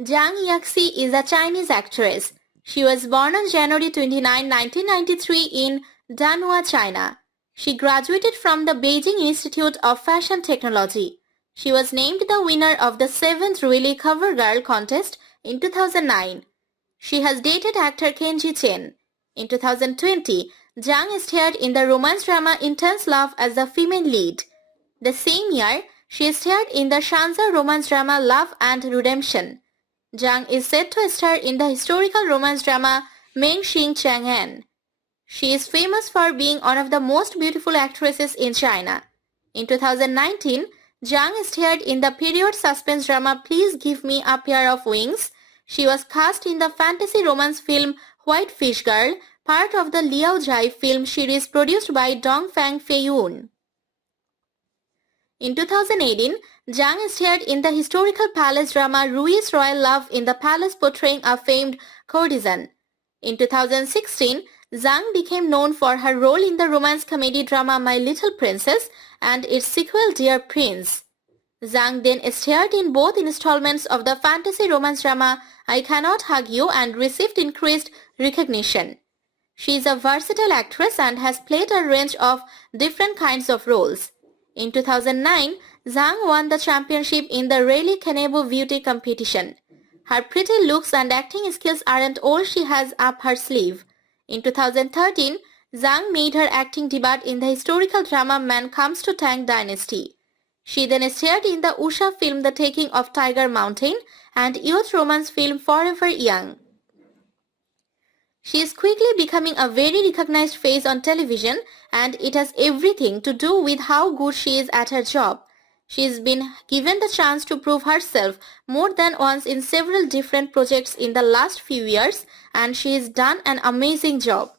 Zhang Yaxi is a Chinese actress. She was born on January 29, 1993 in Danhua, China. She graduated from the Beijing Institute of Fashion Technology. She was named the winner of the 7th Really Cover Girl contest in 2009. She has dated actor Kenji Chen. In 2020, Zhang starred in the romance drama Intense Love as the female lead. The same year, she starred in the Shanzha romance drama Love and Redemption. Zhang is said to star in the historical romance drama Meng Xing Chang'an. She is famous for being one of the most beautiful actresses in China. In 2019, Zhang starred in the period suspense drama Please Give Me a Pair of Wings. She was cast in the fantasy romance film White Fish Girl, part of the Liao Zhai film series produced by Dongfang Feiyun. In 2018, Zhang starred in the historical palace drama Rui's Royal Love in the palace portraying a famed courtesan. In 2016, Zhang became known for her role in the romance comedy drama My Little Princess and its sequel Dear Prince. Zhang then starred in both installments of the fantasy romance drama I Cannot Hug You and received increased recognition. She is a versatile actress and has played a range of different kinds of roles. In 2009, Zhang won the championship in the Rayleigh Kenebo Beauty competition. Her pretty looks and acting skills aren't all she has up her sleeve. In 2013, Zhang made her acting debut in the historical drama Man Comes to Tang Dynasty. She then starred in the Usha film The Taking of Tiger Mountain and youth romance film Forever Young. She is quickly becoming a very recognized face on television, and it has everything to do with how good she is at her job. She has been given the chance to prove herself more than once in several different projects in the last few years, and she has done an amazing job.